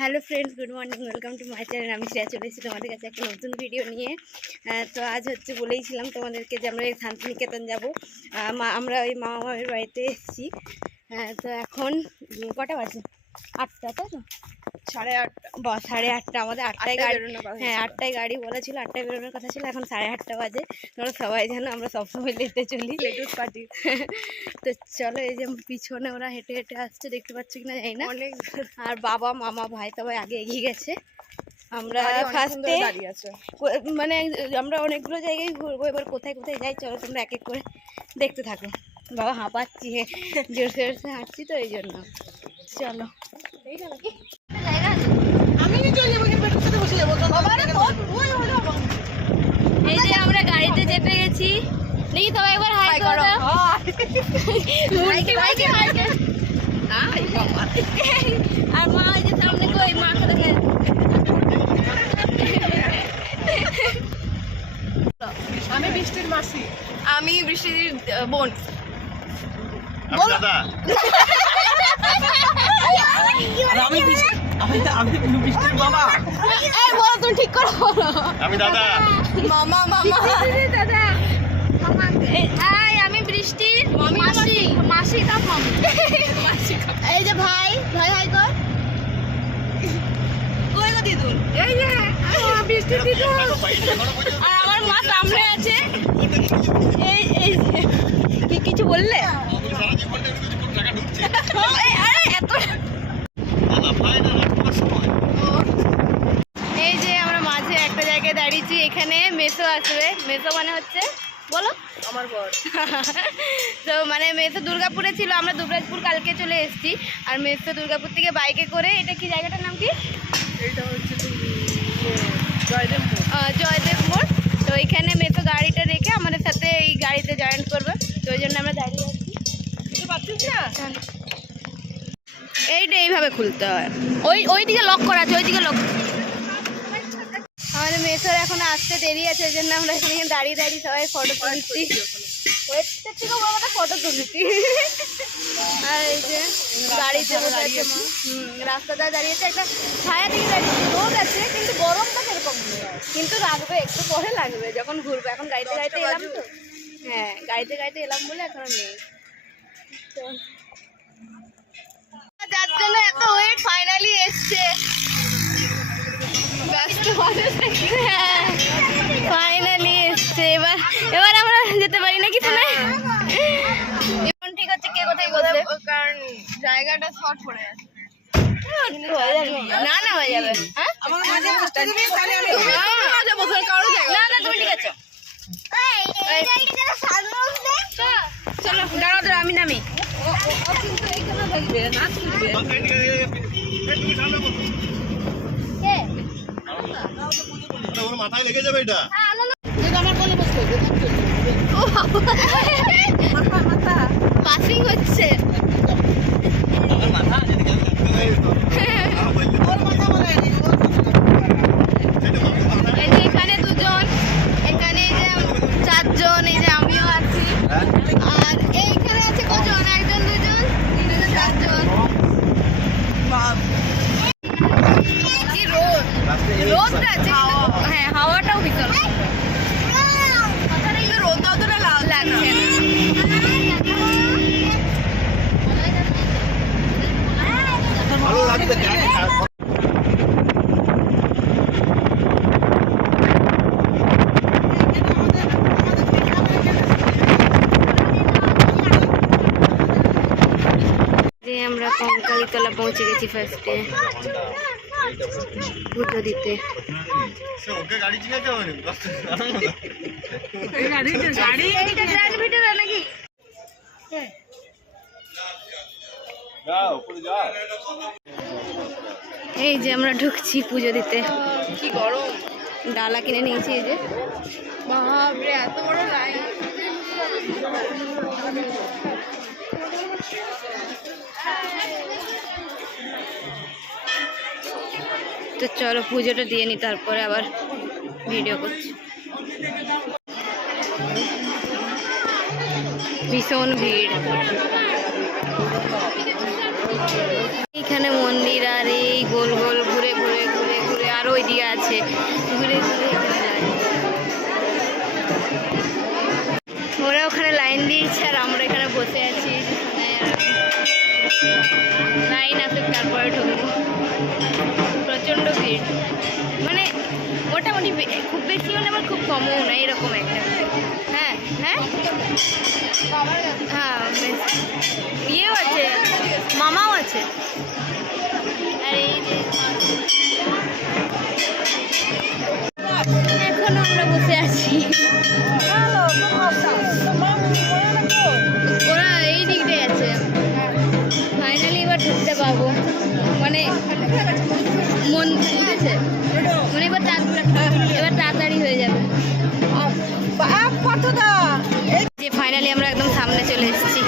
Hello friends, good morning, welcome to my channel. আমি শ্রেয়া চলে এসেছি তোমাদের কাছে একটা নতুন ভিডিও নিয়ে। তো আজ হচ্ছে বলেইছিলাম তোমাদেরকে যে আমরা শান্তিনিকেতন যাব। আমরা ওই মামা মামির বাড়িতে এসেছি। তো এখন কটা বাজে? 8টা, তাই তো? 8:30 বা 8:30। আমাদের 8টায় গাড়ি, হ্যাঁ 8টায় গাড়ি বলা ছিল, 8টায় বেরোনোর কথা ছিল। এখন 8:30 বাজে। তোমরা সবাই জানো আমরা সবসময় লেটে চলি, লেটুস পার্টি। তো চলো, এই যে পিছনে ওরা হেঁটে হেঁটে আসছে, দেখতে পাচ্ছ কিনা জানি না। আর বাবা মামা ভাই সবাই আগে এগিয়ে গেছে। আমরা ফার্স্টে মানে আমরা অনেকগুলো জায়গায় ঘুরবো। এবার কোথায় কোথায় যাই চলো তোমরা এক এক করে দেখতে থাকো। বাবা হাঁপাচ্ছি, জোরসে জোরসে হাঁটছি তো এই জন্য। চলো, এই যে আমরা গাড়িতে চেপে গেছি, দেখি সবাই একবার হাই করো। আর মা ওই যে সামনে কই মা দেখে। আমি বৃষ্টির মাসি। আমি বৃষ্টির বোন। বৃষ্টির বাবা। এই বলো, তুমি ঠিক করো। আমি দাদা। মামা মামা দাদা মামা। আমি বৃষ্টির মাসি। মাসি কাপ মামি। এই যে ভাই ভাই হাই কর। কই গো দিদুন? এই যে বৃষ্টির দিদুন। আর আমার মা সামনে আছে। এই এই কি কিছু বললে? এই যে আমরা মাঝে একটা জায়গায় দাঁড়িয়েছি, এখানে মেসো আসবে। মেসো মানে হচ্ছে বলো আমার বর। তো মানে মেসো দুর্গাপুরে ছিল, আমরা দুবরাজপুর কালকে চলে এসেছি। আর মেসো দুর্গাপুর থেকে বাইকে করে, এটা কি জায়গাটার নাম কি? এইটা হচ্ছে জয়দেবপুর। জয়দেবপুর। তো এখানে মেসো গাড়িটা রেখে আমাদের সাথে এই গাড়িতে জয়েন করবে, তো ওই জন্য আমরা দাঁড়িয়ে আছি। এইটা এইভাবে খুলতে হয়, ওই দিকে লক করা আছে, ওই দিকে লক। আমাদের মেসোর এখন আসতে দেরি আছে, ওই জন্য আমরা এখানে দাঁড়িয়ে দাঁড়িয়ে সবাই ফটো তুলছি। ফটো তুলছি। আর এই যে গাড়িতে বসে আছে মা, রাস্তাটায় দাঁড়িয়েছে, একটা ছায়া দিকে দাঁড়িয়েছে। রোদ আছে কিন্তু গরমটা সেরকম নেই, কিন্তু লাগবে, একটু পরে লাগবে যখন ঘুরবে। এখন গাড়িতে গাড়িতে এলাম তো, হ্যাঁ গাড়িতে গাড়িতে এলাম বলে এখনো নেই। যার জন্য এত ওয়েট, ফাইনালি এসছে। ফাইনালি এসছে। এবার আমরা যেতে পারি না কিছু নাই। এখন ঠিক হচ্ছে, কে কোথায় বলবে, কারণ জায়গাটা শর্ট পড়ে আছে। না না হয়ে যাবে। হ্যাঁ না না, তুমি ঠিক আছে। চলো দাঁড়াও দাঁড়াও, আমি নামি। মাথায় লেগে যাবে এটা। পাসিং হচ্ছে। এই যে এখানে দুজন, এখানে এই যে 4জন, এই যে আমিও আছি। আর এইখানে আছে কজন? 1 2 3 4 জন। কি রোদ, রোদটা আছে, হ্যাঁ হাওয়াটাও বিকল। রোদটাও তো লাগছে না। ভালো লাগবে। আমরা কঙ্কালীতলা পৌঁছে গেছি ফার্স্টে পুজো দিতে। এই যে আমরা ঢুকছি পুজো দিতে। কি গরম, ডালা কিনে নিয়েছি। এই যে বাপরে এত বড় লাইন। তো চলো পুজোটা দিয়ে নি, তারপরে আবার ভিডিও করছি। ভীষণ ভিড়। এখানে মন্দির আর এই গোল গোল আছে, ঘুরে ঘুরে এখানে যায়। ওরা ওখানে লাইন দিয়েছে আর আমরা এখানে বসে আছি। লাইন আসুক তারপরে ঢুকবো। প্রচণ্ড ভিড়, মানে মোটামুটি খুব বেশিও না আবার খুব কমও না, এরকম একটা। হ্যাঁ হ্যাঁ হ্যাঁ, ইয়েও আছে, মামাও আছে। আর এই যে এখন আমরা বসে আছি। ওরা এই দিকটাই আছে। ফাইনালি এবার ঢুকতে পাবো, মানে মন উঠেছে, মানে এবার তাড়াতাড়ি হয়ে যাবে। যে ফাইনালি আমরা একদম সামনে চলে এসেছি।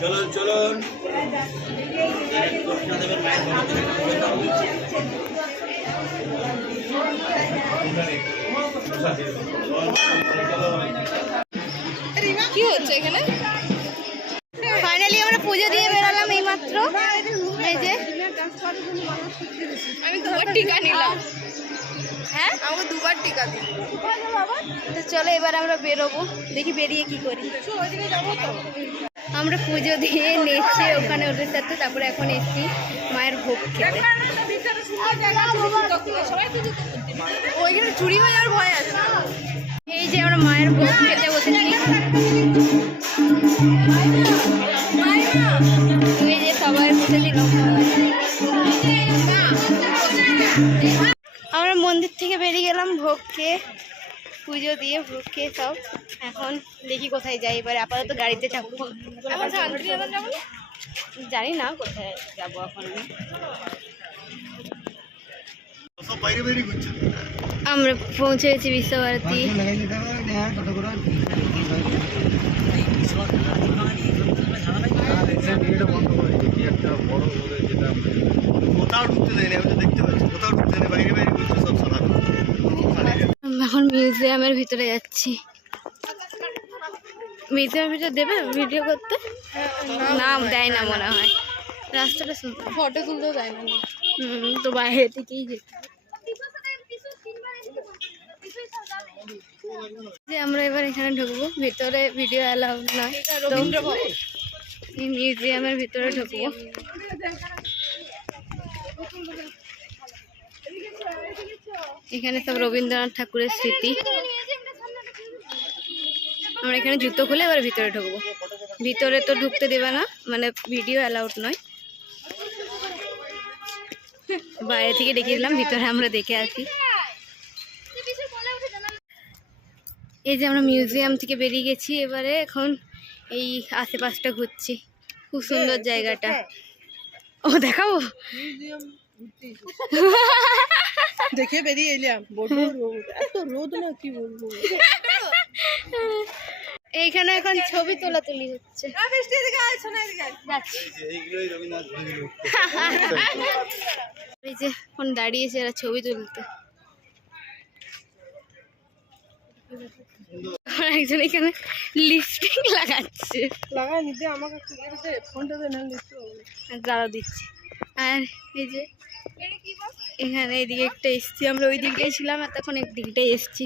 চলুন চলুন। কি হচ্ছে এখানে? ফাইনালি আমরা পুজো দিয়ে বেরোলাম এই মাত্র। এই যে আমি দুবার টিকা নিলাম। হ্যাঁ, আমাকে দুবার টিকা দিল। তো চলো এবার আমরা বেরোবো, দেখি বেরিয়ে কি করি। আমরা পুজো দিয়ে নেচে ওখানে ওদের সাথে, তারপরে এখন এসছি মায়ের ভোগ খেতে। ওইখানে চুরি হয়ে যাওয়ার ভয় আছে না? এই যে আমরা মায়ের ভোগ খেতে বসেছি। এই যে সবাই বসেছি। আমরা মন্দির থেকে বেরিয়ে গেলাম ভোগ খেয়ে, পুজো দিয়ে ভোগ খেয়ে সব। এখন দেখি কোথায় যাই এবারে। আপাতত গাড়িতে চাপবো, এখন শান্তিনিকেতন যাবো না? জানি না কোথায় যাবো এখন। সব বাইরে বাইরে ঘুরছে। আমরা পৌঁছে গেছি বিশ্বভারতী। কোথাও ঢুকতে দেয়নি, আমি তো দেখতে পাচ্ছি কোথাও ঢুকতে দেয়নি, বাইরে বাইরে ঘুরছে সব সারা। এখন মিউজিয়ামের ভিতরে যাচ্ছি। মিউজিয়ামের ভিতরে দেবে ভিডিও করতে? না, দেয় না মনে হয়। রাস্তাটা সুন্দর, ফটো তুলতেও যায় না। তো বাইরে থেকেই যেতে। যে আমরা এবার এখানে ঢুকবো, ভিতরে ভিডিও অ্যালাউ নয়, তো মিউজিয়ামের ভিতরে ঢুকবো। এখানে সব রবীন্দ্রনাথ ঠাকুরের স্মৃতি। আমরা এখানে জুতো খুলে এবার ভিতরে ঢুকবো। ভিতরে তো ঢুকতে দেবে না, মানে ভিডিও অ্যালাউড নয়। বাইরে থেকে ডেকে দিলাম, ভিতরে আমরা দেখে আসি। এই যে আমরা মিউজিয়াম থেকে বেরিয়ে গেছি, এবারে এখন এই আশেপাশটা ঘুরছি। খুব সুন্দর জায়গাটা। ও দেখাবো, দেখে বেরিয়ে এলাম। এত রোদ না, কি বলবো। এইখানে এখন ছবি তোলাতুলি হচ্ছে। যাচ্ছি। এইগুলোই রবীন্দ্রনাথ ভঙ্গি। এই যে এখন দাঁড়িয়েছে এরা ছবি তুলতে। একজন এখানে লিপস্টিক লাগাচ্ছে। লাগাই নিতে আমাকে ফোনটা দাঁড়া দিচ্ছি। আর এই যে এখানে এইদিকে একটা এসছি, আমরা ওই দিকটাই ছিলাম, এতক্ষণ এক দিকটাই এসছি।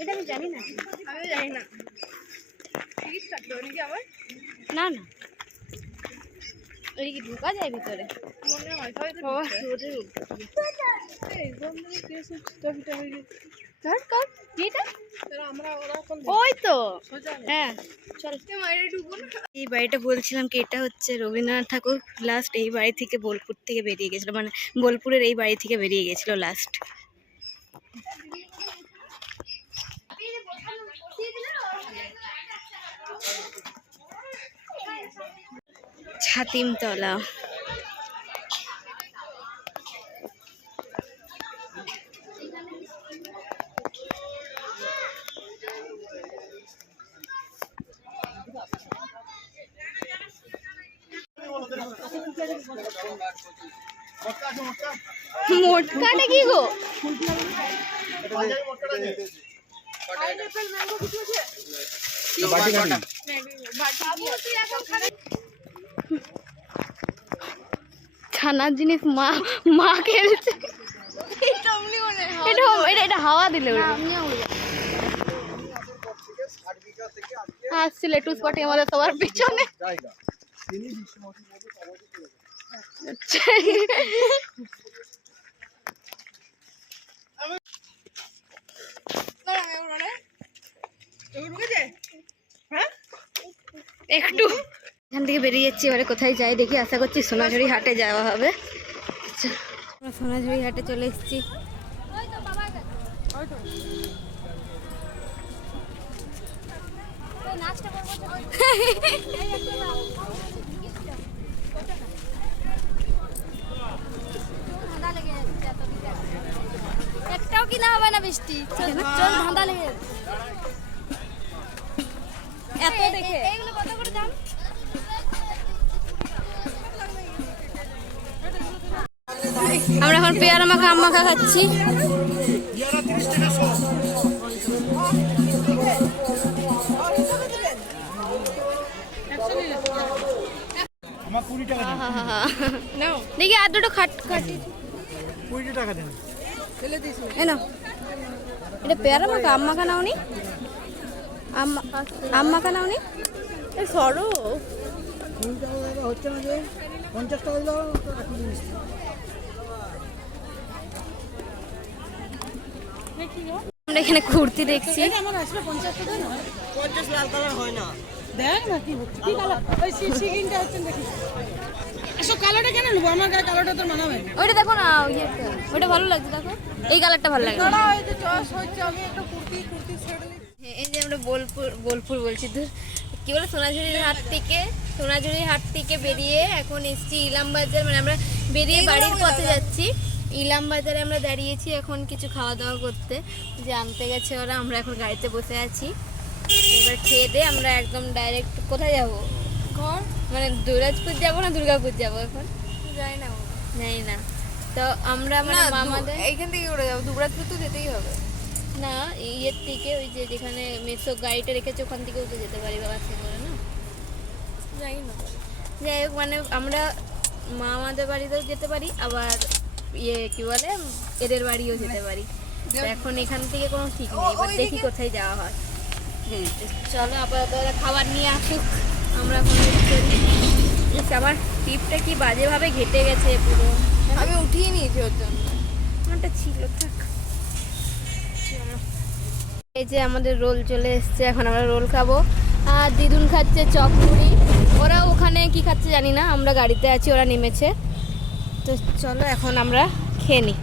এটা আমি জানি না, আমি জানি না। না না ওই কি ঢোকা যায় ভিতরে? মনে হয় হয়তো ওই তো, হ্যাঁ চল। এই বাড়িটা বলছিলাম কি, এটা হচ্ছে রবীন্দ্রনাথ ঠাকুর লাস্ট এই বাড়ি থেকে বোলপুর থেকে বেরিয়ে গেছিল, মানে বোলপুরের এই বাড়ি থেকে বেরিয়ে গেছিল লাস্ট। ছাতিমতলা। মোটকাটা কি গো? ছানার জিনিস মা মা খেলছে। এটা হাওয়া দিলে আসছিল টু স্পটে আমাদের সবার পিছনে। একটু এখান থেকে বেরিয়ে যাচ্ছি, এবারে কোথায় যাই দেখি। আশা করছি সোনাঝুরি হাটে যাওয়া হবে। আচ্ছা, আমরা সোনাঝুরি হাটে চলে এসেছি। একটাও কিনা হবে না বৃষ্টি, চল ধাঁধা লেগে এত দেখে। এইগুলো কত করে দাম? আমরা এখন পেয়ারা মাখা আম মাখা খাচ্ছি। দেখি আর দুটো খাটি 20 টাকা দেন। এটা পেয়ারা মাখা আম মাখা নাওনি? আম মাখা নাওনি? সরো হচ্ছে না যে 50 টাকা দিলো। আমরা এখানে কুর্তি দেখছি। আমার আসলে 50 টাকা না, 50 লাল কালার হয় না। দেখ না কি হচ্ছে, কি কালার ওই সিগিনটা হচ্ছে দেখি। এসব কালোটা কেন নেবো, আমার গায়ে কালোটা তো মানাবে না। ওইটা দেখো না, ওইটা ভালো লাগছে, দেখো এই কালারটা ভালো লাগে। দাঁড়া, এই যে চয়েস হচ্ছে, আমি একটা কুর্তি ছেড়ে দিই। এই যে আমরা বোলপুর বলছি তো কি বলে, সোনাঝুরির হাট থেকে বেরিয়ে এখন এসছি ইলাম বাজার। মানে আমরা বেরিয়ে বাড়ির পথে যাচ্ছি। ইলাম বাজারে আমরা দাঁড়িয়েছি এখন কিছু খাওয়া দাওয়া করতে, যে আনতে গেছে ওরা। আমরা এখন গাড়িতে বসে আছি, এবার খেয়ে দিয়ে আমরা একদম ডাইরেক্ট কোথায় যাব? ঘর মানে দুরাজপুর যাবো না দুর্গাপুর যাবো এখন যাই না, জানি না। তো আমরা মানে মামাদের এইখান থেকে করে যাবো, দুবরাজপুর তো যেতেই হবে। না ইয়ের থেকে, ওই যে যেখানে মেসো গাড়িটা রেখেছে ওখান থেকেও তো যেতে পারি বাসে করে না। যাই না, যাই হোক, মানে আমরা মামাদের বাড়িতেও যেতে পারি, আবার ইয়ে কি বলে এদের বাড়িও যেতে পারি। তো এখন এখান থেকে কোনো ঠিক নেই, এবার দেখি কোথায় যাওয়া হয়। চলো আপাতত ওরা খাবার নিয়ে আসুক, আমরা এখন চলি। আমার টিপটা কি বাজেভাবে ঘেটে গেছে পুরো, আমি উঠিয়ে নিয়েছি ওর জন্য। আমারটা ছিল থাক। চলো, এই যে আমাদের রোল চলে এসছে, এখন আমরা রোল খাবো। আর দিদুন খাচ্ছে চকপুরি, ওরা ওখানে কি খাচ্ছে জানি না, আমরা গাড়িতে আছি, ওরা নেমেছে। তো চলো এখন আমরা খেয়ে নিই।